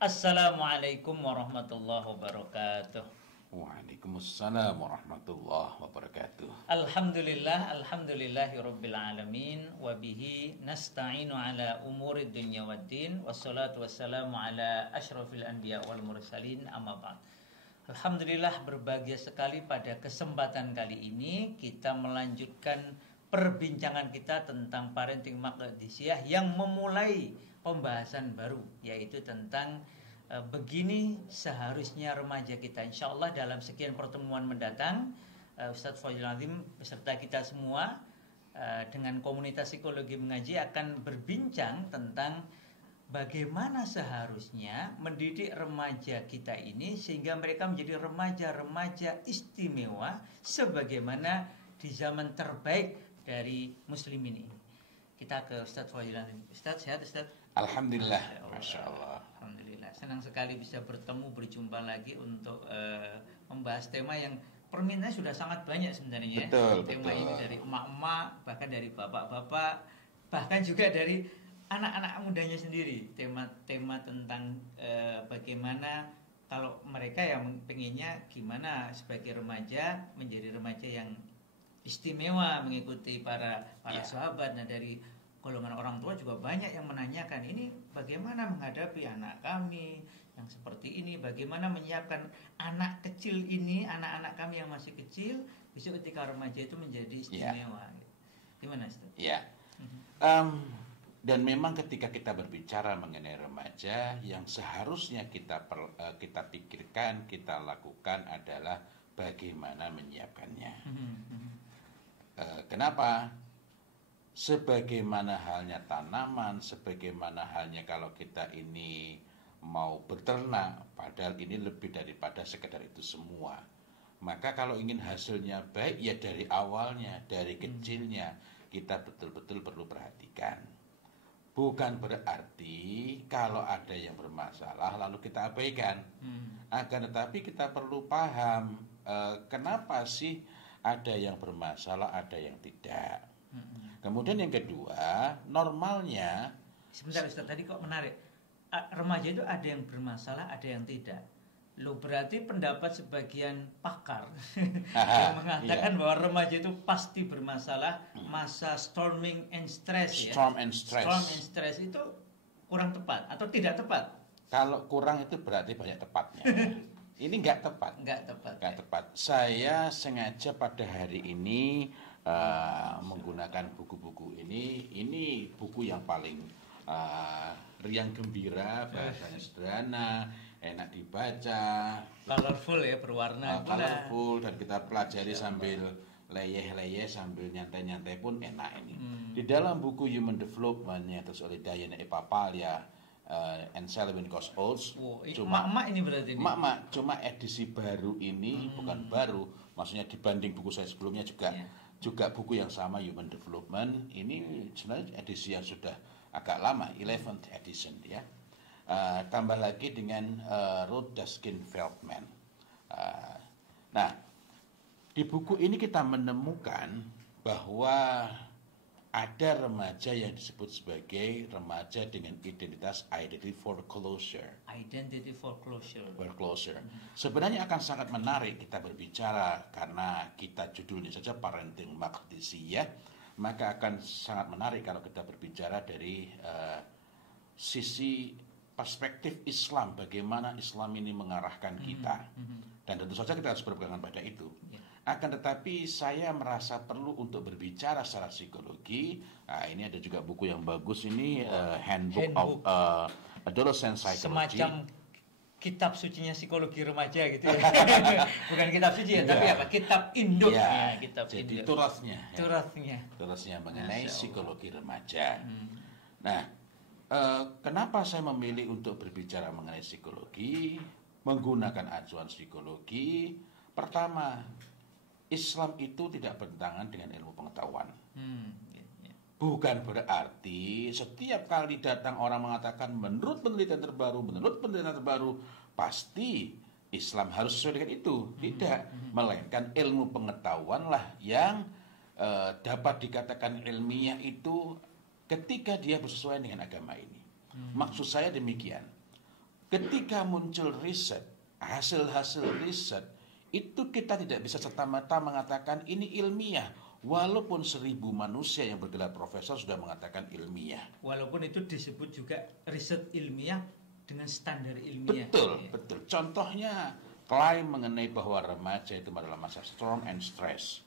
Assalamualaikum warahmatullahi wabarakatuh. Waalaikumsalam warahmatullahi wabarakatuh. Alhamdulillahirabbil alamin wa bihi nasta'inu ala umuri dunya waddin wassalatu wassalamu ala asyrafil anbiya wal mursalin amma ba'd. Alhamdulillah, berbahagia sekali pada kesempatan kali ini kita melanjutkan perbincangan kita tentang parenting maqdisiyah yang memulai pembahasan baru, yaitu tentang begini seharusnya remaja kita. Insya Allah dalam sekian pertemuan mendatang, Ustadz Fadil Azim beserta kita semua dengan komunitas psikologi mengaji akan berbincang tentang bagaimana seharusnya mendidik remaja kita ini sehingga mereka menjadi remaja-remaja istimewa sebagaimana di zaman terbaik dari muslimin ini. Kita ke Ustadz Fadil Azim. Ustadz, sehat Ustadz? Alhamdulillah, Masya Allah. Alhamdulillah, senang sekali bisa bertemu, berjumpa lagi untuk membahas tema yang permintaannya sudah sangat banyak sebenarnya. Betul, tema betul. ini dari emak-emak, bahkan dari bapak-bapak, bahkan juga dari anak-anak mudanya sendiri. Tema tentang bagaimana kalau mereka yang pengennya gimana sebagai remaja menjadi remaja yang istimewa mengikuti para sahabat. Nah, dari golongan orang tua juga banyak yang menanyakan ini bagaimana menghadapi anak kami yang seperti ini, bagaimana menyiapkan anak kecil ini, anak-anak kami yang masih kecil besok ketika remaja itu menjadi istimewa. Gimana Ustaz? Dan memang ketika kita berbicara mengenai remaja, yang seharusnya kita pikirkan, kita lakukan adalah bagaimana menyiapkannya. Kenapa? Sebagaimana halnya tanaman, sebagaimana halnya kalau kita ini mau berternak, padahal ini lebih daripada sekedar itu semua. Maka kalau ingin hasilnya baik, ya dari awalnya, dari kecilnya, kita betul-betul perlu perhatikan. Bukan berarti kalau ada yang bermasalah lalu kita abaikan. Akan tetapi kita perlu paham kenapa sih ada yang bermasalah, ada yang tidak. Kemudian yang kedua, normalnya. Sebentar Ustaz, tadi kok menarik. Remaja itu ada yang bermasalah, ada yang tidak. Loh, berarti pendapat sebagian pakar yang mengatakan bahwa remaja itu pasti bermasalah, masa storming and stress. Storm and stress itu kurang tepat atau tidak tepat? Kalau kurang itu berarti banyak tepatnya. Ini nggak tepat. Nggak tepat. Saya sengaja pada hari ini menggunakan buku-buku ini. Ini buku yang paling riang gembira, bahasanya sederhana, enak dibaca, colorful ya, berwarna, colorful, dan kita pelajari sambil leyeh-leyeh, sambil nyantai-nyantai pun enak ini. Di dalam buku Human Development yang terus oleh Diana Papalia and Selwyn Cosholz, mak ini berarti ini. Cuma edisi baru ini, bukan baru, maksudnya dibanding buku saya sebelumnya juga buku yang sama, Human Development. Ini sebenarnya edisi yang sudah agak lama, 11th edition ya. Tambah lagi dengan Ruth Daskin-Feldman. Nah, di buku ini kita menemukan bahwa ada remaja yang disebut sebagai remaja dengan identitas identity foreclosure. Sebenarnya akan sangat menarik kita berbicara karena kita judulnya saja parenting maqdisiyah, maka akan sangat menarik kalau kita berbicara dari sisi perspektif Islam, bagaimana Islam ini mengarahkan kita. Dan tentu saja kita harus berpegangan pada itu. Akan tetapi saya merasa perlu untuk berbicara secara psikologi. Nah, ini ada juga buku yang bagus ini, Handbook of Adolescent Psychology. Semacam kitab sucinya psikologi remaja gitu ya. Bukan kitab suci ya, tapi apa? Kitab induknya, kitab jadi induk. Turasnya mengenai psikologi remaja. Nah, kenapa saya memilih untuk berbicara mengenai psikologi, menggunakan acuan psikologi? Pertama, Islam itu tidak bertentangan dengan ilmu pengetahuan. Bukan berarti setiap kali datang orang mengatakan menurut penelitian terbaru, pasti Islam harus sesuai dengan itu. Tidak, melainkan ilmu pengetahuanlah yang dapat dikatakan ilmiah itu ketika dia bersesuaian dengan agama ini. Maksud saya demikian. ketika muncul riset, hasil-hasil riset, itu kita tidak bisa serta-merta mengatakan ini ilmiah. Walaupun 1000 manusia yang bergelar profesor sudah mengatakan ilmiah. Walaupun itu disebut juga riset ilmiah dengan standar ilmiah. Betul, betul. Contohnya klaim mengenai bahwa remaja itu adalah masa storm and stress.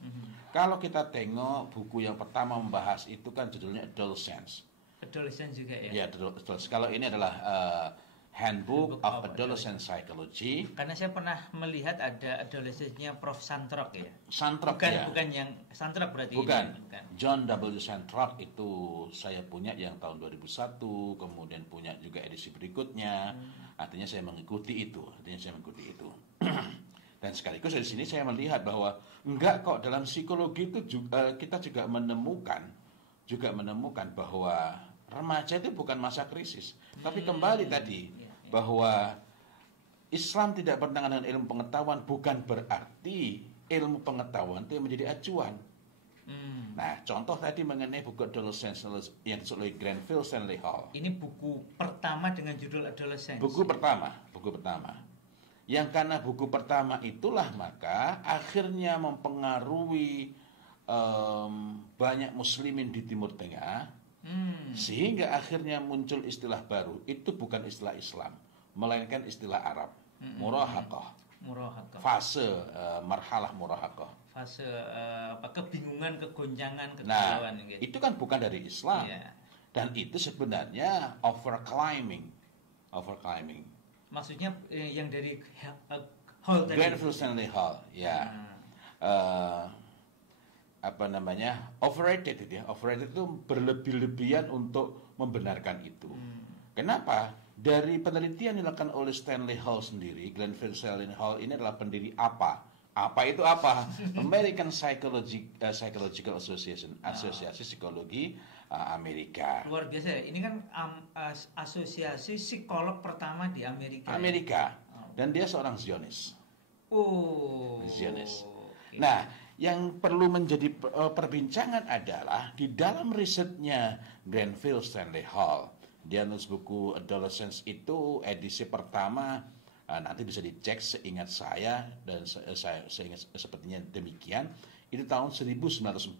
Kalau kita tengok buku yang pertama membahas itu kan judulnya Adolescence. Adolescence juga ya? Ya, Adolescence. Kalau ini adalah Handbook of Adolescent Psychology. Karena saya pernah melihat ada adolescence-nya Prof. Santrok ya? Santrok bukan, ya? Bukan yang Santrok berarti Bukan. ini? Bukan. John W. Santrok itu saya punya yang tahun 2001, kemudian punya juga edisi berikutnya. Artinya saya mengikuti itu. Dan sekaligus dari sini saya melihat bahwa enggak kok, dalam psikologi itu juga, kita juga menemukan bahwa remaja itu bukan masa krisis. Tapi kembali tadi bahwa Islam tidak bertentangan dengan ilmu pengetahuan bukan berarti ilmu pengetahuan itu menjadi acuan. Nah, contoh tadi mengenai buku Adolescence yang disebut oleh Grenfell Stanley Hall. Ini buku pertama dengan judul Adolescence. Buku pertama. Yang karena buku pertama itulah maka akhirnya mempengaruhi banyak muslimin di Timur Tengah. Sehingga akhirnya muncul istilah baru. Itu bukan istilah Islam, melainkan istilah Arab. Murahaqah. Fase marhalah murahaqah. Fase kebingungan, kegoncangan, kegalauan. Gitu. Itu kan bukan dari Islam. Dan itu sebenarnya overclimbing. Maksudnya yang dari Hall tadi. Grenfell Stanley Hall, ya. Overrated itu ya. Overrated itu berlebih-lebihan untuk membenarkan itu. Kenapa? Dari penelitian yang dilakukan oleh Stanley Hall sendiri, Grenfell Stanley Hall ini adalah pendiri APA. APA itu apa? American Psychological Association, Asosiasi Psikologi Amerika. Luar biasa ya. Ini kan asosiasi psikolog pertama di Amerika. Dan dia seorang Zionis. Zionis. Okay. Nah, yang perlu menjadi perbincangan adalah di dalam risetnya Grenfell Stanley Hall, dia nulis buku Adolescence itu edisi pertama, nanti bisa dicek seingat saya dan saya ingat sepertinya demikian, itu tahun 1904.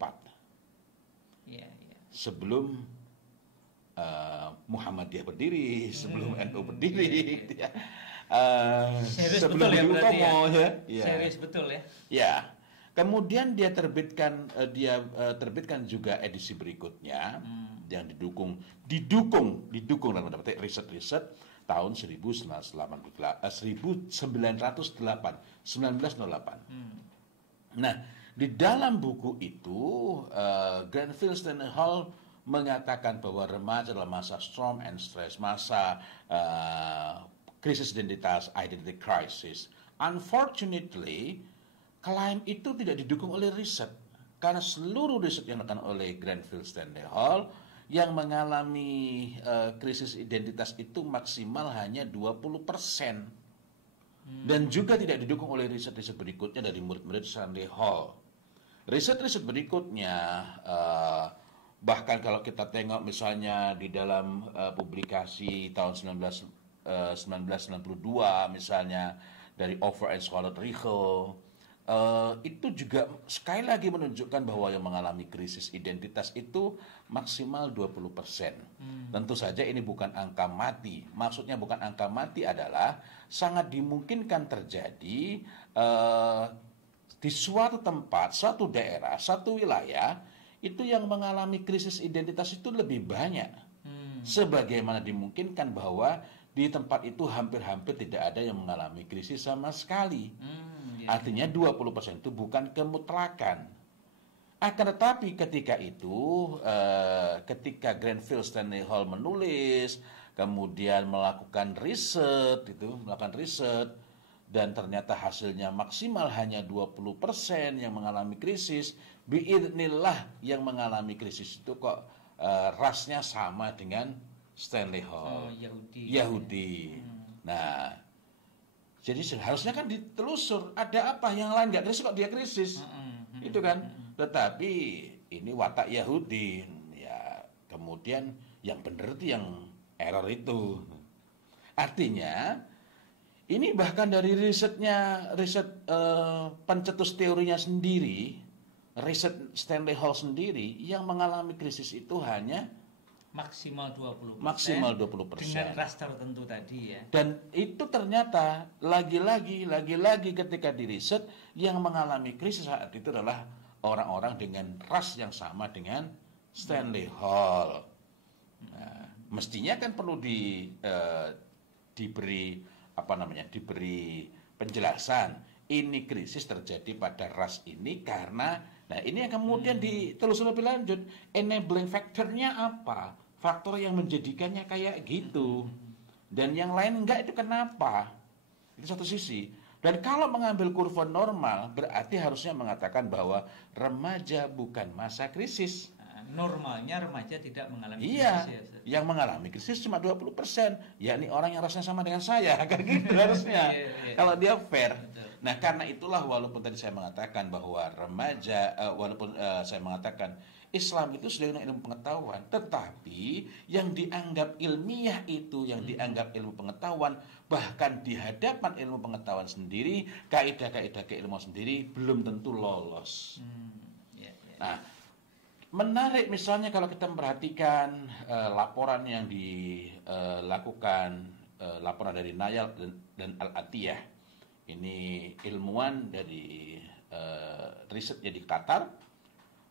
Sebelum Muhammadiyah berdiri, sebelum NU berdiri, gitu ya. Sebelum Budi Utomo, ya. Serius betul ya. Ya. Kemudian dia terbitkan juga edisi berikutnya yang didukung dalam tanda petik riset-riset tahun 1908. Nah, di dalam buku itu Grenfell Stanley Hall mengatakan bahwa remaja adalah masa storm and stress, masa krisis identitas, identity crisis. Unfortunately, klaim itu tidak didukung oleh riset, karena seluruh riset yang dilakukan oleh Grenfell Stanley Hall yang mengalami krisis identitas itu maksimal hanya 20%. Dan juga tidak didukung oleh riset-riset berikutnya dari murid-murid Stanley Hall. Riset-riset berikutnya, bahkan kalau kita tengok misalnya di dalam publikasi tahun 1992 misalnya dari Over and Swallowed Riegel, itu juga sekali lagi menunjukkan bahwa yang mengalami krisis identitas itu maksimal 20%. Tentu saja ini bukan angka mati. Maksudnya bukan angka mati adalah sangat dimungkinkan terjadi di suatu tempat, suatu daerah, satu wilayah itu yang mengalami krisis identitas itu lebih banyak. Sebagaimana dimungkinkan bahwa di tempat itu hampir-hampir tidak ada yang mengalami krisis sama sekali. Artinya 20% itu bukan kemutlakan. Akan tetapi ketika itu, ketika Grenfell Stanley Hall menulis, kemudian melakukan riset, dan ternyata hasilnya maksimal hanya 20% yang mengalami krisis, biidznillah yang mengalami krisis itu kok rasnya sama dengan Stanley Hall. Yahudi. Nah, jadi harusnya kan ditelusur ada apa yang lain nggak krisis kok dia krisis, itu kan. Tetapi ini watak Yahudi, ya kemudian yang benar itu yang error itu. Artinya ini bahkan dari riset pencetus teorinya sendiri, riset Stanley Hall sendiri, yang mengalami krisis itu hanya maksimal 20%. Maksimal 20%. Dengan ras tertentu tadi ya. Dan itu ternyata lagi-lagi ketika diriset, yang mengalami krisis saat itu adalah orang-orang dengan ras yang sama dengan Stanley Hall. Nah, mestinya kan perlu diberi penjelasan. Ini krisis terjadi pada ras ini karena, nah ini yang kemudian ditelusuri lebih lanjut, enabling factor-nya apa? Faktor yang menjadikannya kayak gitu. Dan yang lain enggak, itu kenapa? Itu satu sisi. Dan kalau mengambil kurva normal, berarti harusnya mengatakan bahwa remaja bukan masa krisis. Normalnya remaja tidak mengalami krisis. Ya, yang mengalami krisis cuma 20%, yakni orang yang rasanya sama dengan saya, kan gitu harusnya. Kalau dia fair. Betul. Nah, karena itulah walaupun tadi saya mengatakan bahwa remaja, saya mengatakan Islam itu sudah ilmu pengetahuan, tetapi yang dianggap ilmiah itu, yang dianggap ilmu pengetahuan, bahkan di hadapan ilmu pengetahuan sendiri, kaidah-kaidah keilmuan sendiri belum tentu lolos. Nah, menarik misalnya kalau kita memperhatikan laporan yang dilakukan, laporan dari Nayal dan Al-Atiyah. Ini ilmuwan dari risetnya di Qatar,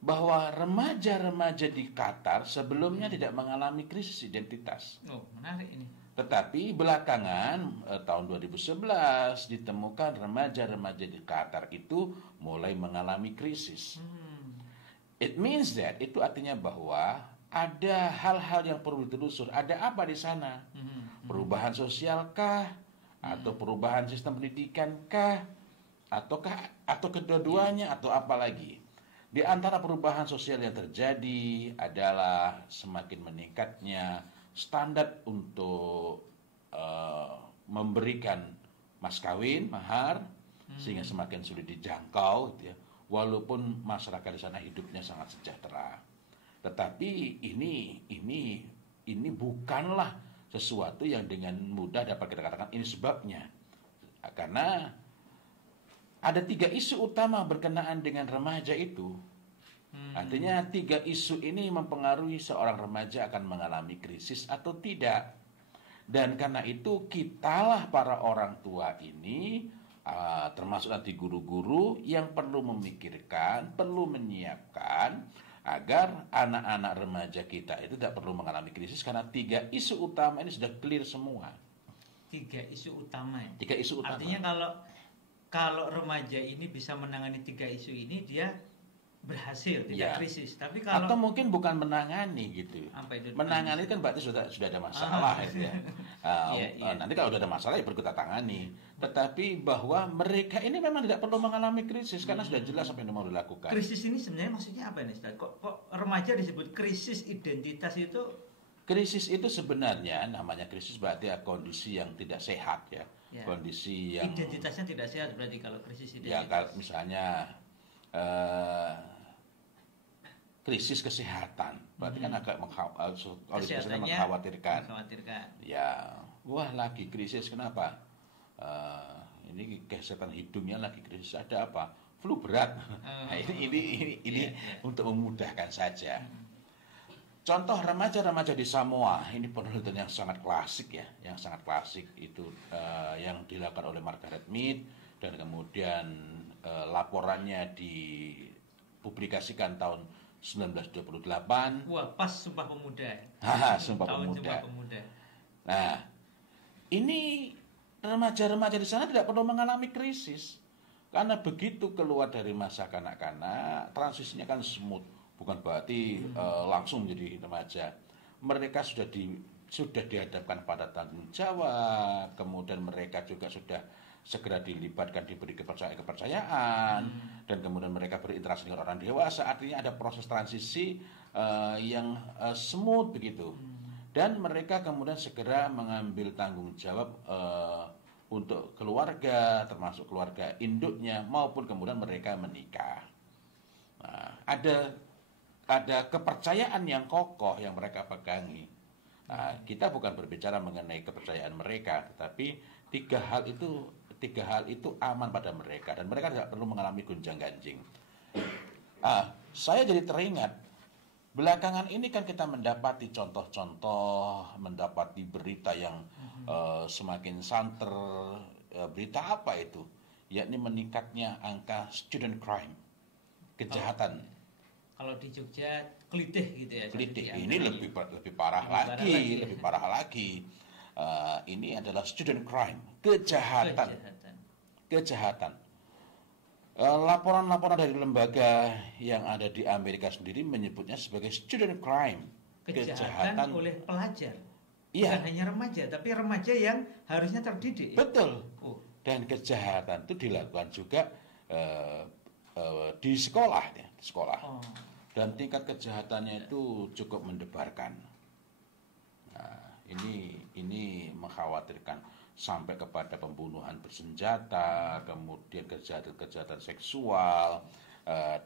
bahwa remaja-remaja di Qatar sebelumnya tidak mengalami krisis identitas. Oh, menarik ini. Tetapi belakangan tahun 2011 ditemukan remaja-remaja di Qatar itu mulai mengalami krisis. It means that, itu artinya bahwa ada hal-hal yang perlu ditelusur. Ada apa di sana? Perubahan sosialkah? Atau perubahan sistem pendidikan-kah? Atau kedua-duanya? Atau apa lagi? Di antara perubahan sosial yang terjadi adalah semakin meningkatnya standar untuk memberikan mas kawin, mahar, sehingga semakin sulit dijangkau, gitu ya. Walaupun masyarakat di sana hidupnya sangat sejahtera, tetapi ini bukanlah sesuatu yang dengan mudah dapat kita katakan ini sebabnya, karena ada 3 isu utama berkenaan dengan remaja itu. Artinya 3 isu ini mempengaruhi seorang remaja akan mengalami krisis atau tidak. Dan karena itu kitalah para orang tua ini, termasuk nanti guru-guru, yang perlu memikirkan, perlu menyiapkan agar anak-anak remaja kita itu tidak perlu mengalami krisis, karena 3 isu utama ini sudah clear semua. 3 isu utama ya? 3 isu utama. Artinya kalau remaja ini bisa menangani 3 isu ini, dia berhasil, tidak krisis. Tapi kalau atau mungkin bukan menangani gitu. Apa itu? Menangani kan berarti sudah ada masalah gitu ya. Nanti kalau sudah ada masalah ya perlu kita tangani. Tetapi bahwa mereka ini memang tidak perlu mengalami krisis karena sudah jelas apa yang mau dilakukan. Krisis ini sebenarnya maksudnya apa nih, Ustaz? Kok remaja disebut krisis identitas itu? Krisis itu sebenarnya namanya krisis berarti kondisi yang tidak sehat ya. Kondisi yang identitasnya tidak sehat berarti kalau krisis identitas. Ya, kalau misalnya krisis kesehatan berarti kan agak mengkhawatirkan. Ya, wah lagi krisis, kenapa? Ini kesehatan hidungnya lagi krisis, ada apa? Flu berat. Nah, ini untuk memudahkan saja. Contoh remaja-remaja di Samoa, ini penelitian yang sangat klasik ya, yang sangat klasik itu yang dilakukan oleh Margaret Mead, dan kemudian laporannya dipublikasikan tahun 1928. Wah, pas Sumpah Pemuda. Sumpah tahun Pemuda. Sumpah Pemuda. Nah, ini remaja-remaja di sana tidak perlu mengalami krisis, karena begitu keluar dari masa kanak-kanak, transisinya kan smooth. Bukan berarti langsung menjadi remaja. Mereka sudah dihadapkan pada tanggung jawab, kemudian mereka juga sudah segera dilibatkan, diberi kepercayaan, dan kemudian mereka berinteraksi dengan orang dewasa. Artinya ada proses transisi yang smooth begitu. Dan mereka kemudian segera mengambil tanggung jawab untuk keluarga, termasuk keluarga induknya, maupun kemudian mereka menikah. Nah, ada kepercayaan yang kokoh yang mereka pegangi. Nah, kita bukan berbicara mengenai kepercayaan mereka, tetapi tiga hal itu aman pada mereka dan mereka tidak perlu mengalami gonjang-ganjing. Saya jadi teringat belakangan ini kan kita mendapati contoh-contoh, mendapati berita yang semakin santer. Berita apa itu? Yakni meningkatnya angka student crime, kejahatan. Kalau di Jogja kelitih gitu ya. Kelitih ini lebih parah lagi, lebih parah lagi. Ini adalah student crime, kejahatan. Laporan-laporan dari lembaga yang ada di Amerika sendiri menyebutnya sebagai student crime, kejahatan oleh pelajar. Iya. Bukan hanya remaja, tapi remaja yang harusnya terdidik. Betul. Dan kejahatan itu dilakukan juga di sekolah, ya, di sekolah. Dan tingkat kejahatannya itu cukup mendebarkan. Nah, ini mengkhawatirkan sampai kepada pembunuhan bersenjata, kemudian kejahatan seksual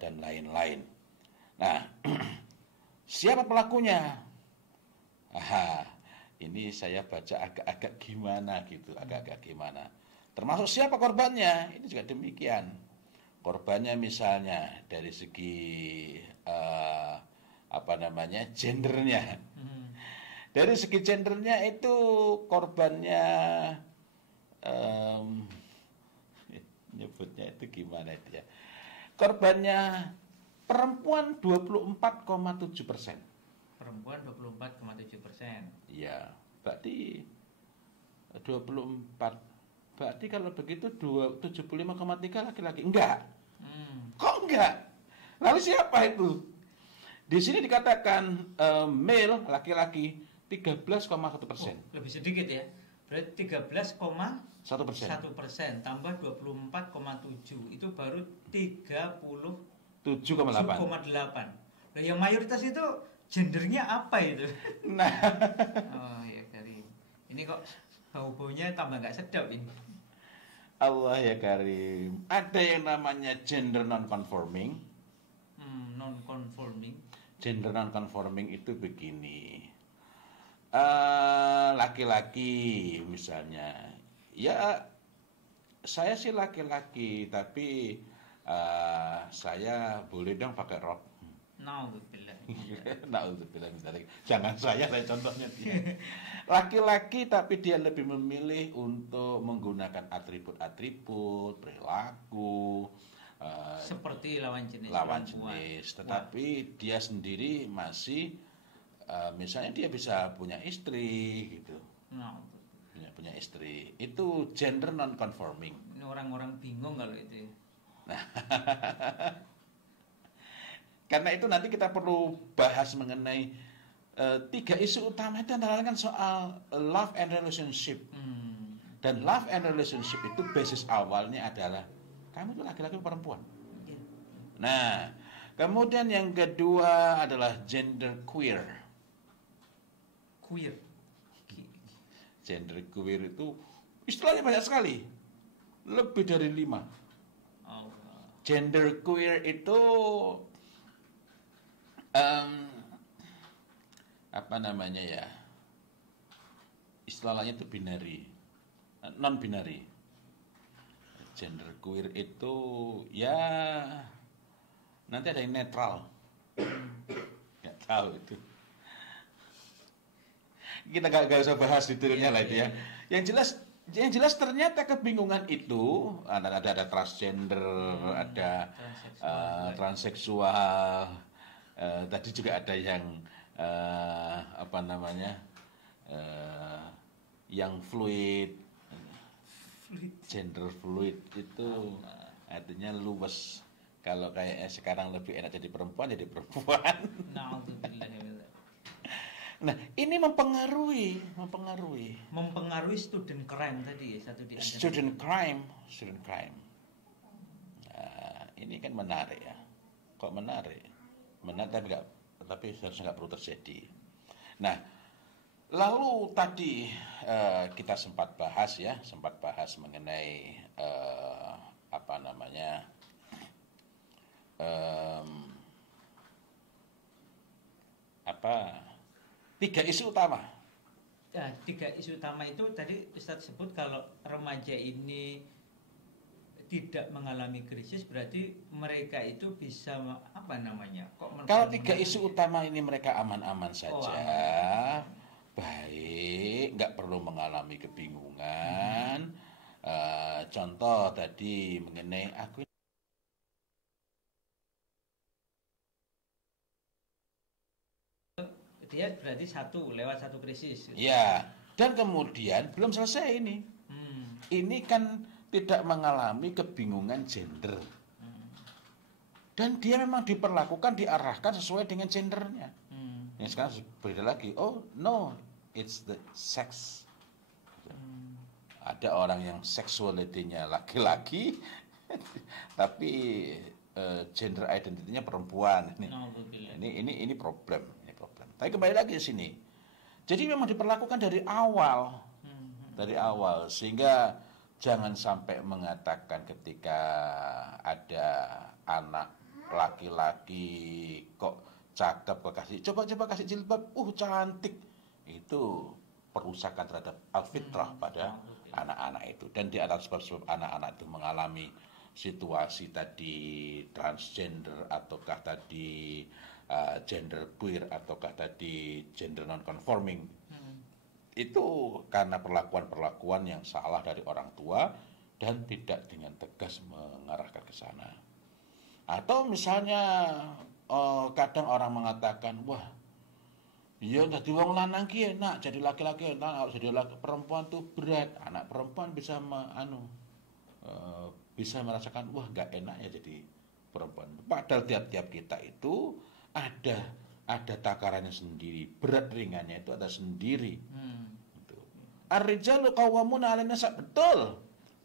dan lain-lain. Nah, siapa pelakunya? Ini saya baca agak-agak gimana gitu, agak-agak gimana. Termasuk siapa korbannya? Ini juga demikian. Korbannya misalnya dari segi gendernya. Dari segi gendernya itu korbannya nyebutnya itu gimana itu ya? Korbannya perempuan 24,7%. Perempuan 24,7%. Iya, berarti 24. Berarti kalau begitu 75,3 laki-laki. Enggak. Kok enggak? Lalu siapa itu? Di sini dikatakan male, laki-laki 13,1%. Lebih sedikit ya. Berarti 13,1%. tambah 24,7 itu baru 37,8. Nah, yang mayoritas itu gendernya apa itu? Nah, oh ya Karim. Ini kok bau-baunya tambah nggak sedap ini. Allah ya Karim. Ada yang namanya gender non-conforming. Non-conforming. Gender non-conforming itu begini. Laki-laki misalnya. Ya, saya sih laki-laki, tapi saya boleh dong pakai rok. Naudzubillah. Naudzubillah misalnya. Jangan saya contohnya dia. Laki-laki tapi dia lebih memilih untuk menggunakan atribut-atribut, perilaku seperti lawan jenis. Tetapi dia sendiri masih misalnya dia bisa punya istri gitu. Punya istri. Itu gender non conforming. Ini orang-orang bingung kalau itu. Nah, karena itu nanti kita perlu bahas mengenai 3 isu utama itu antara lain kan soal love and relationship. Dan love and relationship itu basis awalnya adalah kamu itu laki-laki perempuan. Nah, kemudian yang kedua adalah gender queer. Gender queer itu istilahnya banyak sekali. Lebih dari 5. Gender queer itu istilahnya itu binary, non binary. Gender queer itu ya nanti ada yang netral. Nggak tahu itu. Kita nggak usah bahas detailnya lah itu ya. Yang jelas ternyata kebingungan itu ada transgender, ada transseksual. Tadi juga ada yang yang fluid, gender fluid itu artinya luwes. Kalau kayak sekarang lebih enak jadi perempuan. Nah, ini mempengaruhi student crime tadi ya, satu di antara. Student crime. Nah, ini kan menarik ya. Kok menarik? Tapi seharusnya nggak perlu terjadi. Nah, lalu tadi kita sempat bahas mengenai 3 isu utama. Ya, 3 isu utama itu tadi Ustadz sebut kalau remaja ini tidak mengalami krisis berarti mereka itu bisa apa namanya? Kalau 3 isu utama ini mereka aman-aman saja, aman. baik, nggak perlu mengalami kebingungan. Contoh tadi mengenai aku dia berarti lewat satu krisis. Gitu. ya, dan kemudian belum selesai ini. Ini kan tidak mengalami kebingungan gender. Dan dia memang diperlakukan, diarahkan sesuai dengan gendernya. Yang sekarang beda lagi. Oh no, it's the sex. Ada orang yang seksualitinya laki-laki, tapi gender identity-nya perempuan. Ini problem. Tapi kembali lagi ke sini. Jadi memang diperlakukan dari awal. Sehingga jangan sampai mengatakan ketika ada anak laki-laki kok cakep kok kasih coba kasih jilbab, cantik. Itu perusakan terhadap alfitrah pada anak-anak itu. Dan di atas sebab anak-anak itu mengalami situasi tadi transgender ataukah tadi gender queer ataukah tadi gender non conforming, itu karena perlakuan yang salah dari orang tua dan tidak dengan tegas mengarahkan ke sana. Atau misalnya kadang orang mengatakan, wah iya jadi wong lanang ki enak, jadi laki-laki enak, jadi perempuan tuh berat. Anak perempuan bisa bisa merasakan wah nggak enak ya jadi perempuan. Padahal tiap-tiap kita itu ada takarannya sendiri, berat ringannya itu ada sendiri. Ar-rijalu qawwamuna 'alan nisa, betul.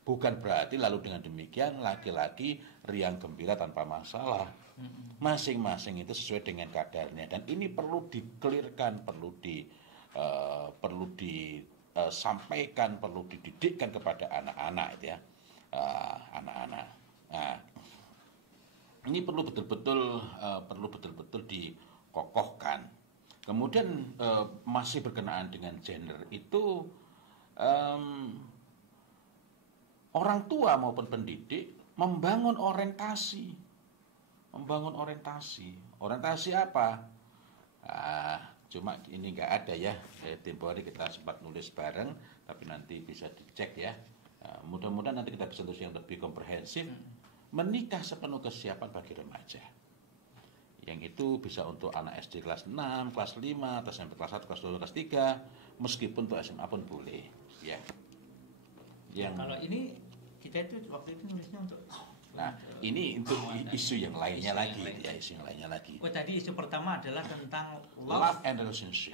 Bukan berarti lalu dengan demikian laki-laki riang gembira tanpa masalah. Masing-masing itu sesuai dengan kadarnya dan ini perlu dikelirkan, perlu disampaikan, perlu dididikkan kepada anak-anak itu ya. Anak-anak. Nah, ini perlu betul-betul dikokohkan. Kemudian masih berkenaan dengan gender itu orang tua maupun pendidik membangun orientasi. Orientasi apa? Cuma ini nggak ada ya. Tempo hari kita sempat nulis bareng, tapi nanti bisa dicek ya. Mudah-mudahan nanti kita bisa tulis yang lebih komprehensif. Menikah sepenuh kesiapan bagi remaja. Yang itu bisa untuk anak SD kelas 6, kelas 5, atau sampai kelas 1, kelas 2, kelas 3, meskipun untuk SMA pun boleh. Ya. Kalau ini kita itu waktu itu nulisnya untuk ini untuk isu yang lainnya lagi. Oh, tadi isu pertama adalah tentang love and relationship.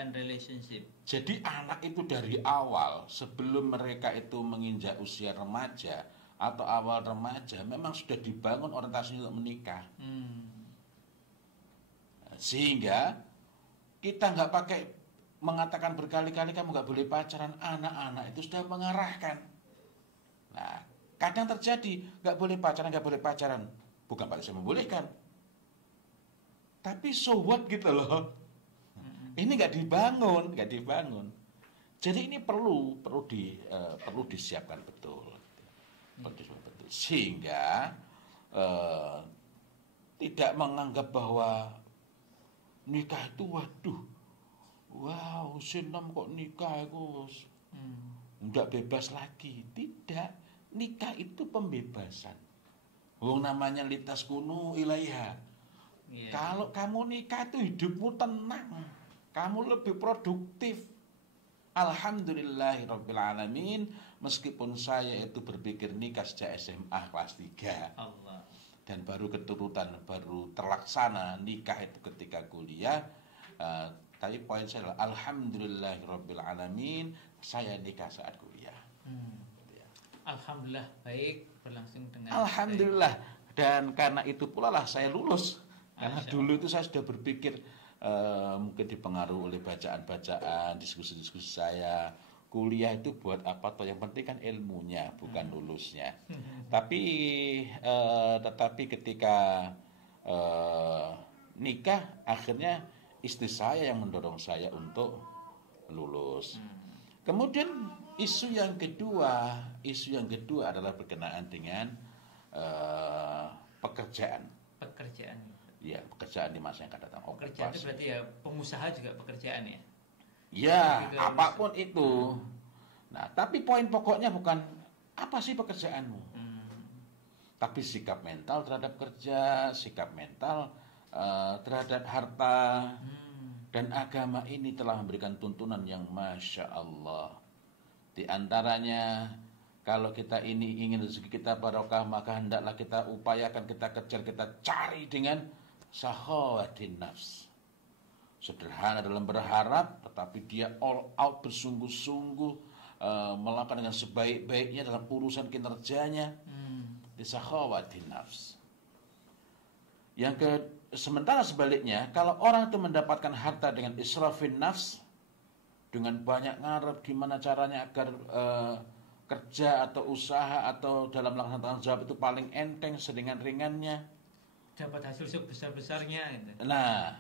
Jadi anak itu dari awal sebelum mereka itu menginjak usia remaja atau awal remaja memang sudah dibangun orientasi untuk menikah. Sehingga kita nggak pakai mengatakan berkali-kali kamu nggak boleh pacaran, anak-anak itu sudah mengarahkan. Nah, kadang terjadi nggak boleh pacaran, bukan berarti saya membolehkan, tapi so what gitu loh. Ini nggak dibangun. Jadi ini perlu disiapkan betul. Sehingga tidak menganggap bahwa nikah itu wow sinom kok nikah itu enggak bebas lagi. Tidak, nikah itu pembebasan. Namanya lintas kuno ilaiha. Kalau kamu nikah itu hidupmu tenang, kamu lebih produktif. Alhamdulillahirabbil alamin. Meskipun saya itu berpikir nikah sejak SMA kelas 3 Allah. Dan baru terlaksana nikah itu ketika kuliah. Tapi poin saya adalah alhamdulillahirabbil alamin, saya nikah saat kuliah. Alhamdulillah, baik, berlangsung dengan alhamdulillah baik. Dan karena itu pula lah saya lulus. Karena dulu itu saya sudah berpikir mungkin dipengaruhi oleh bacaan-bacaan, diskusi-diskusi saya, kuliah itu buat apa toh, yang penting kan ilmunya bukan lulusnya. Tetapi ketika nikah akhirnya istri saya yang mendorong saya untuk lulus. Kemudian isu yang kedua adalah berkenaan dengan pekerjaan. Pekerjaan. Ya, pekerjaan di masa yang akan datang. Pekerjaan itu berarti ya pengusaha juga pekerjaan ya? Ya, apapun itu. Nah, tapi poin pokoknya bukan apa sih pekerjaanmu, tapi sikap mental terhadap kerja, sikap mental terhadap harta. Dan agama ini telah memberikan tuntunan yang Masya Allah. Di antaranya, kalau kita ini ingin rezeki kita barokah, maka hendaklah kita upayakan, kita kejar, kita cari dengan sahawatin nafs. Sederhana dalam berharap, tetapi dia all out bersungguh-sungguh, melakukan dengan sebaik-baiknya dalam urusan kinerjanya. Di sahawatin nafs. Sementara sebaliknya, kalau orang itu mendapatkan harta dengan israfin nafs, dengan banyak ngarep gimana caranya agar kerja atau usaha atau dalam melaksanakan tanggung jawab itu paling enteng, seringan-ringannya, dapat hasil sebesar-besarnya gitu. Nah,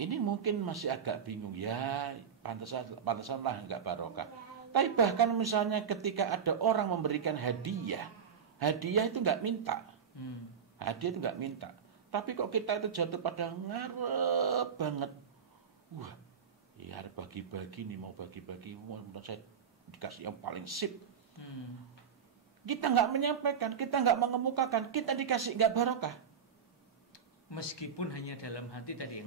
ini mungkin masih agak bingung ya, pantasanlah enggak barokah. Tapi bahkan misalnya ketika ada orang memberikan hadiah itu enggak minta. Hadiah itu enggak minta. Tapi kok kita itu jatuh pada ngarep banget. Wah, ya harus bagi-bagi nih, mau bagi-bagi, mau saya dikasih yang paling sip. Kita nggak menyampaikan, kita nggak mengemukakan, kita dikasih nggak barokah. Meskipun hanya dalam hati tadi,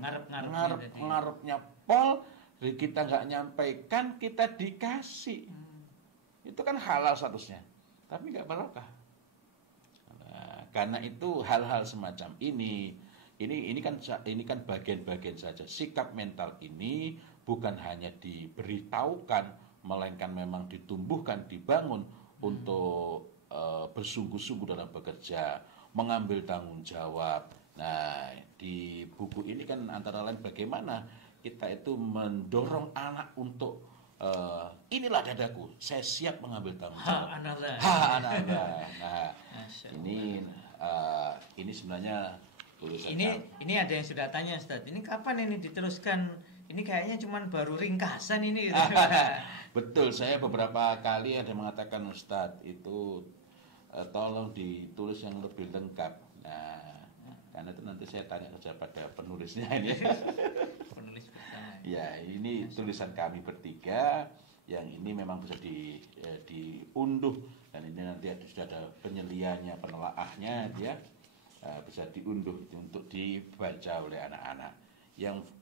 ngarepnya pol, kita nggak nyampaikan, kita dikasih. Itu kan halal statusnya, tapi nggak barokah. Karena itu hal-hal semacam ini kan bagian-bagian saja. Sikap mental ini bukan hanya diberitahukan, melainkan memang ditumbuhkan, dibangun untuk bersungguh-sungguh dalam bekerja, mengambil tanggung jawab. Nah, di buku ini kan antara lain bagaimana kita itu mendorong anak untuk inilah dadaku, saya siap mengambil tanggung jawab. Analah. Nah, ini sebenarnya tulisan. Ini ada yang sudah tanya, Ustaz. Ini kapan ini diteruskan? Ini kayaknya cuma baru ringkasan ini. Gitu. Betul, saya beberapa kali ada mengatakan, Ustaz, itu tolong ditulis yang lebih lengkap. Nah, karena itu nanti saya tanya saja pada penulisnya ini. Penulis pertama. Ya, ini tulisan kami bertiga, yang ini memang bisa diunduh, dan ini nanti sudah ada penyeliannya, penelaahnya, dia bisa diunduh untuk dibaca oleh anak-anak.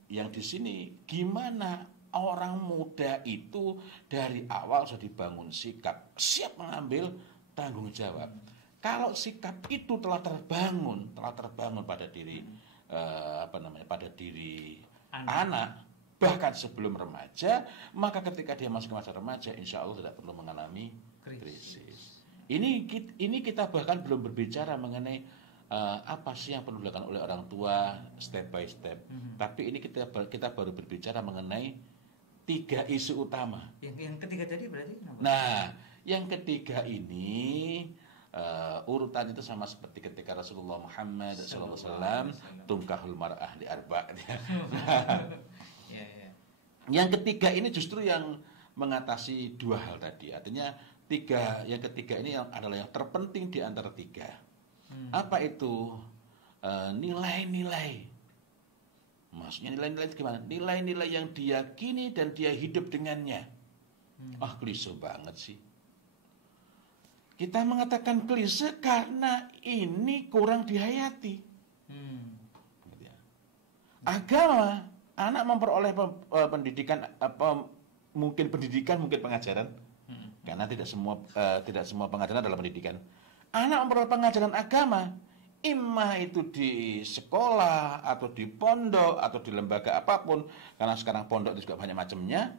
Yang di sini gimana orang muda itu dari awal sudah dibangun sikap siap mengambil tanggung jawab. Kalau sikap itu telah terbangun pada diri pada diri anak, bahkan sebelum remaja, maka ketika dia masuk ke masa remaja, insya Allah tidak perlu mengalami krisis. Ini kita bahkan belum berbicara mengenai apa sih yang perlu dilakukan oleh orang tua step by step. Tapi ini kita baru berbicara mengenai 3 isu utama. Yang ketiga tadi berarti apa? Nah, yang ketiga ini urutan itu sama seperti ketika Rasulullah Muhammad SAW tungkahul mar'ah li arba'. Yang ketiga ini justru yang mengatasi 2 hal tadi. Artinya yang ketiga ini adalah yang terpenting di antara 3. Apa itu? Nilai-nilai. Maksudnya nilai-nilai itu gimana? Nilai-nilai yang diyakini dan dia hidup dengannya. Klise banget sih. Kita mengatakan klise karena ini kurang dihayati. Agama, anak memperoleh pendidikan, mungkin pengajaran, karena tidak semua pengajaran adalah pendidikan. Anak memperoleh pengajaran agama, imma itu di sekolah atau di pondok atau di lembaga apapun, karena sekarang pondok itu juga banyak macamnya.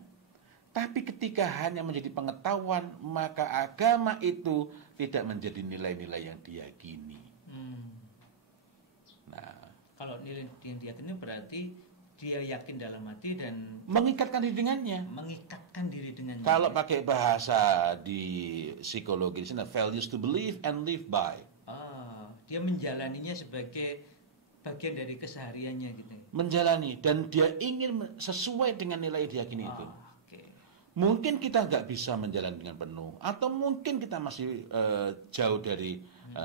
Tapi ketika hanya menjadi pengetahuan, maka agama itu tidak menjadi nilai-nilai yang diyakini. Nah, kalau nilai yang diyakini berarti dia yakin dalam hati dan mengikatkan diri dengannya. Kalau pakai bahasa di psikologi di sana, values to believe and live by. Dia menjalaninya sebagai bagian dari kesehariannya gitu. Menjalani dan dia ingin sesuai dengan nilai diyakini itu. Okay. Mungkin kita nggak bisa menjalani dengan penuh, atau mungkin kita masih jauh dari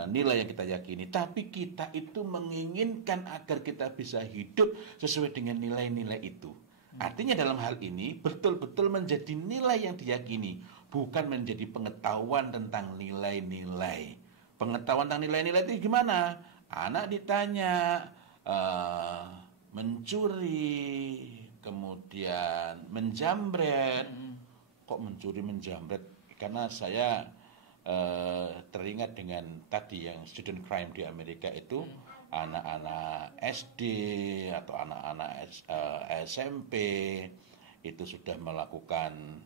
nilai yang kita yakini, tapi kita itu menginginkan agar kita bisa hidup sesuai dengan nilai-nilai itu. Artinya dalam hal ini betul-betul menjadi nilai yang diyakini, bukan menjadi pengetahuan tentang nilai-nilai. Pengetahuan tentang nilai-nilai itu gimana? Anak ditanya mencuri, kemudian menjamret. Kok mencuri menjamret? Karena saya teringat dengan tadi yang student crime di Amerika itu, anak-anak SD atau anak-anak SMP itu sudah melakukan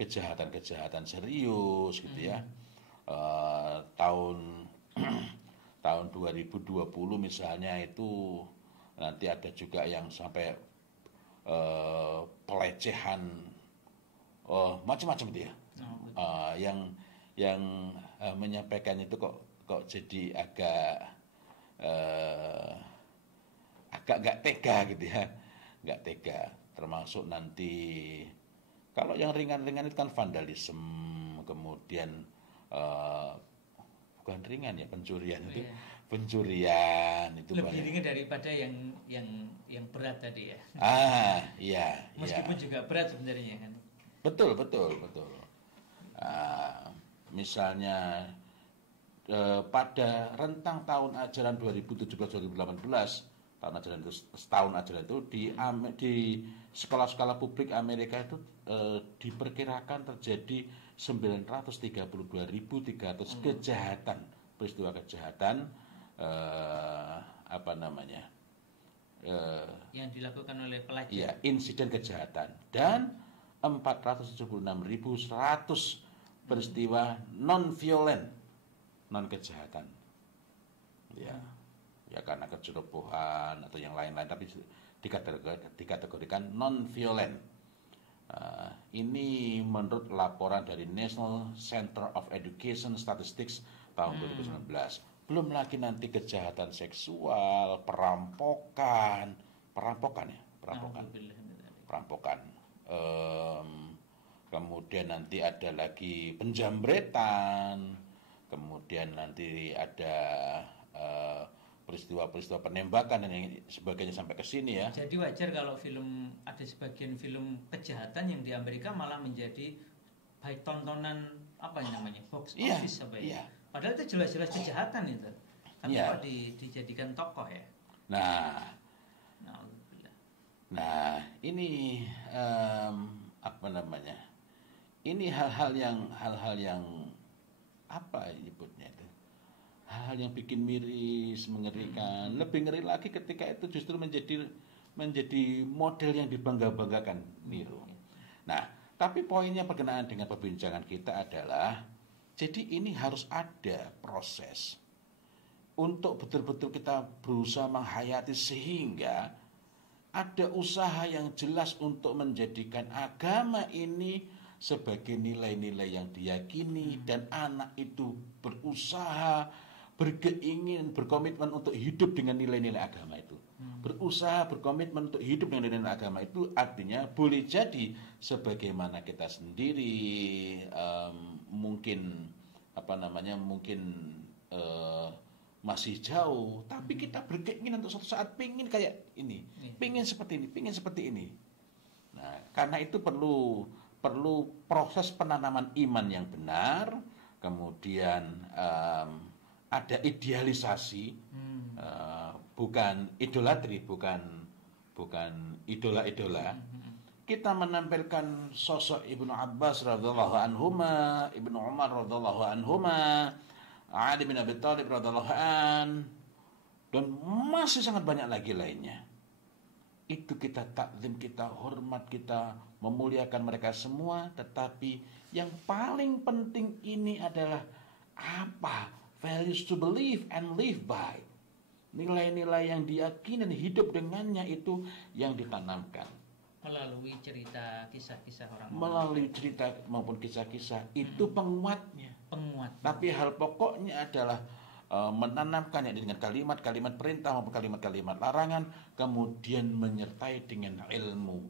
kejahatan-kejahatan serius gitu ya. Tahun tahun 2020 misalnya itu nanti ada juga yang sampai pelecehan macam-macam itu ya. Yang menyampaikan itu kok jadi agak nggak tega gitu ya, nggak tega. Termasuk nanti kalau yang ringan-ringan itu kan vandalisme, kemudian bukan ringan ya, pencurian itu. Pencurian itu lebih banyak. ringan daripada yang berat tadi ya. Iya. Meskipun juga berat sebenarnya kan. Betul. Misalnya pada rentang tahun ajaran 2017-2018, tahun ajaran itu, setahun ajaran itu di sekolah-sekolah publik Amerika itu diperkirakan terjadi 932.300 kejahatan, peristiwa kejahatan yang dilakukan oleh pelajar. Ya, insiden kejahatan, dan 476.100 peristiwa non-violent, non-kejahatan. Ya karena kecerobohan atau yang lain-lain, tapi dikategorikan non-violent. Ini menurut laporan dari National Center of Education Statistics tahun 2019. Belum lagi nanti kejahatan seksual, perampokan. Kemudian nanti ada lagi penjambretan, kemudian nanti ada peristiwa-peristiwa penembakan dan sebagainya sampai ke sini ya. Jadi wajar kalau ada sebagian film kejahatan yang di Amerika malah menjadi baik tontonan box office ya. Padahal itu jelas-jelas kejahatan itu. Tapi kok dijadikan tokoh ya. Nah, ini ini hal-hal yang apa nyebutnya itu? Hal-hal yang bikin miris, mengerikan. Lebih ngeri lagi ketika itu justru menjadi model yang dibangga-banggakan niru. Nah, tapi poinnya berkenaan dengan perbincangan kita adalah, jadi ini harus ada proses untuk betul-betul kita berusaha menghayati sehingga ada usaha yang jelas untuk menjadikan agama ini sebagai nilai-nilai yang diyakini, dan anak itu berusaha, berkeinginan, berkomitmen untuk hidup dengan nilai-nilai agama itu. Berusaha, berkomitmen untuk hidup dengan nilai-nilai agama itu artinya boleh jadi sebagaimana kita sendiri mungkin masih jauh, tapi kita berkeinginan untuk suatu saat pingin kayak ini, pingin seperti ini. Nah, karena itu perlu proses penanaman iman yang benar, kemudian ada idealisasi, bukan idolatri, bukan idola-idola. Kita menampilkan sosok Ibnu Abbas radhiyallahu anhuma, Ibnu Umar radhiyallahu anhuma, Ali bin Abi Thalib radhiyallahu an, dan masih sangat banyak lagi lainnya. Itu kita takzim, kita hormat, kita memuliakan mereka semua. Tetapi yang paling penting ini adalah apa? Values to believe and live by. Nilai-nilai yang diyakini dan hidup dengannya itu yang ditanamkan. Melalui cerita, kisah-kisah orang. Melalui cerita maupun kisah-kisah itu penguatnya. Tapi hal pokoknya adalah menanamkannya dengan kalimat-kalimat perintah maupun kalimat-kalimat larangan, kemudian menyertai dengan ilmu.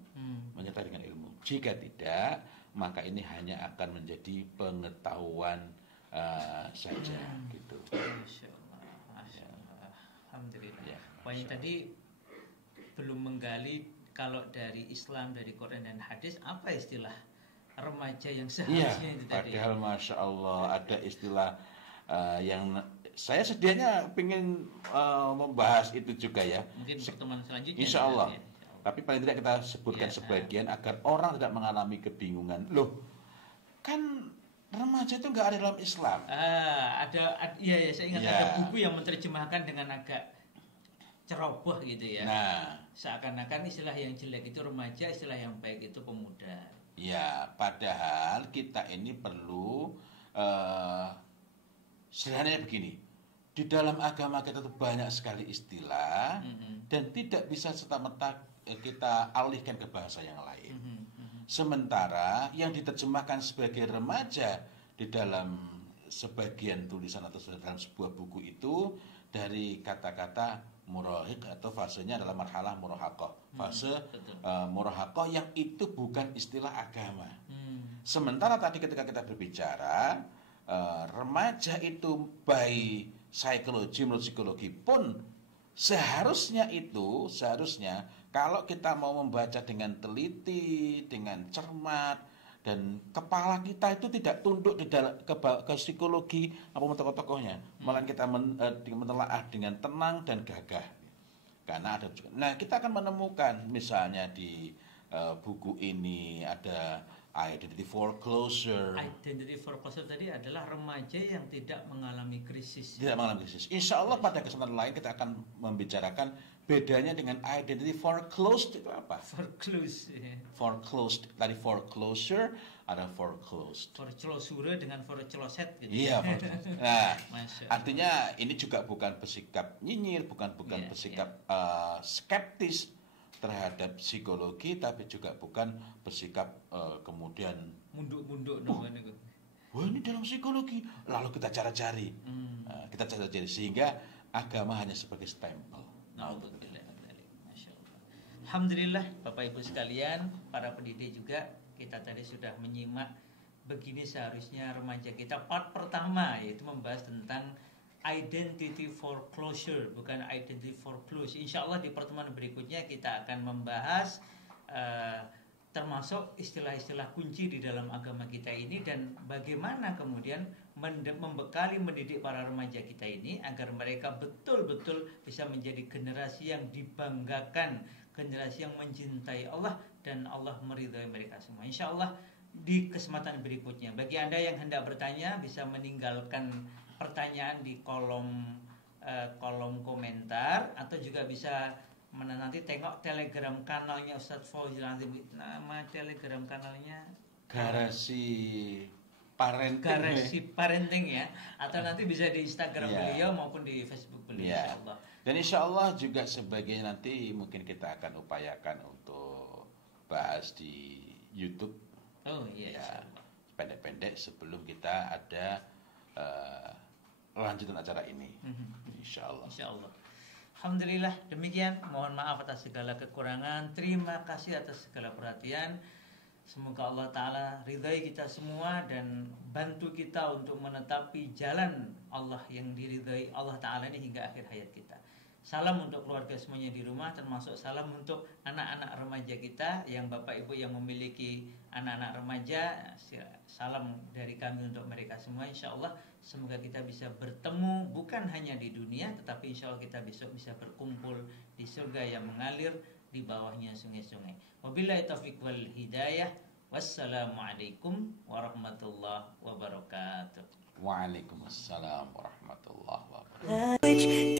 Jika tidak, maka ini hanya akan menjadi pengetahuan saja gitu. Masya Allah, Masya Allah. Alhamdulillah. Ya, Pokoknya tadi belum menggali kalau dari Islam, dari Quran dan hadis, apa istilah remaja yang Iya, seharusnya itu tadi? padahal Masya Allah ada istilah yang saya sedianya ingin membahas itu juga ya. Mungkin pertemuan selanjutnya. Insya Allah. Ya. Tapi paling tidak kita sebutkan Ya. sebagian agar orang tidak mengalami kebingungan. Loh, kan remaja itu nggak ada dalam Islam. Iya, saya ingat Ya. ada buku yang menerjemahkan dengan agak ceroboh gitu ya. Nah, Seakan-akan istilah yang jelek itu remaja, istilah yang baik itu pemuda. ya, padahal kita ini perlu sederhananya begini. Di dalam agama kita itu banyak sekali istilah dan tidak bisa serta-merta kita alihkan ke bahasa yang lain. Sementara yang diterjemahkan sebagai remaja di dalam sebagian tulisan atau dalam sebuah buku itu dari kata-kata murahiq atau fasenya adalah marhalah murahaqah. Fase murahaqah yang itu bukan istilah agama. Sementara tadi ketika kita berbicara remaja itu by psikologi, menurut psikologi pun seharusnya kalau kita mau membaca dengan teliti, dengan cermat dan kepala kita itu tidak tunduk ke psikologi apa tokoh-tokohnya, malah kita menelaah dengan tenang dan gagah. Karena ada juga. Nah, kita akan menemukan misalnya di buku ini ada Identity Foreclosure. Identity foreclosure tadi adalah remaja yang tidak mengalami krisis. Tidak mengalami krisis. Insya Allah pada kesempatan lain kita akan membicarakan bedanya dengan identity foreclosed itu apa? Foreclose. Foreclosed. Tadi foreclosure, ada foreclosed. Foreclosure dengan forecloset gitu. Iya. Nah, Masya Allah. artinya ini juga bukan bersikap nyinyir, bukan Iya, bersikap skeptis terhadap psikologi, tapi juga bukan bersikap kemudian Munduk-munduk itu. wah ini dalam psikologi, lalu kita cari-cari, kita cari-cari sehingga agama hanya sebagai stempel. Alhamdulillah. Masya Allah. Alhamdulillah, Bapak Ibu sekalian, para pendidik juga, kita tadi sudah menyimak begini seharusnya remaja kita. Part pertama yaitu membahas tentang identity foreclosure, bukan identity foreclose. Insya Allah di pertemuan berikutnya kita akan membahas termasuk istilah-istilah kunci di dalam agama kita ini dan bagaimana kemudian membekali mendidik para remaja kita ini agar mereka betul-betul bisa menjadi generasi yang dibanggakan, generasi yang mencintai Allah dan Allah meridhai mereka semua. Insya Allah di kesempatan berikutnya. Bagi Anda yang hendak bertanya bisa meninggalkan pertanyaan di kolom komentar atau juga bisa nanti tengok Telegram kanalnya Ustadz Fauzil Azim. Nama Telegram kanalnya Garasi parenting ya, atau nanti bisa di Instagram beliau maupun di Facebook beliau. Insyaallah. Dan insya Allah juga sebagai nanti mungkin kita akan upayakan untuk bahas di YouTube. Oh iya. Ya, pendek-pendek sebelum kita ada lanjutan acara ini. Insya Allah. Insya Allah. Alhamdulillah, demikian. Mohon maaf atas segala kekurangan. Terima kasih atas segala perhatian. Semoga Allah Ta'ala ridhai kita semua dan bantu kita untuk menetapi jalan Allah yang diridhai Allah Ta'ala ini hingga akhir hayat kita. Salam untuk keluarga semuanya di rumah, termasuk salam untuk anak-anak remaja kita yang Bapak Ibu yang memiliki anak-anak remaja. Salam dari kami untuk mereka semua. Insya Allah semoga kita bisa bertemu bukan hanya di dunia, tetapi insya Allah kita besok bisa berkumpul di surga yang mengalir di bawahnya sungai-sungai. Wabillahi taufiq wal hidayah. Wassalamualaikum warahmatullahi wabarakatuh. Waalaikumsalam warahmatullahi wabarakatuh.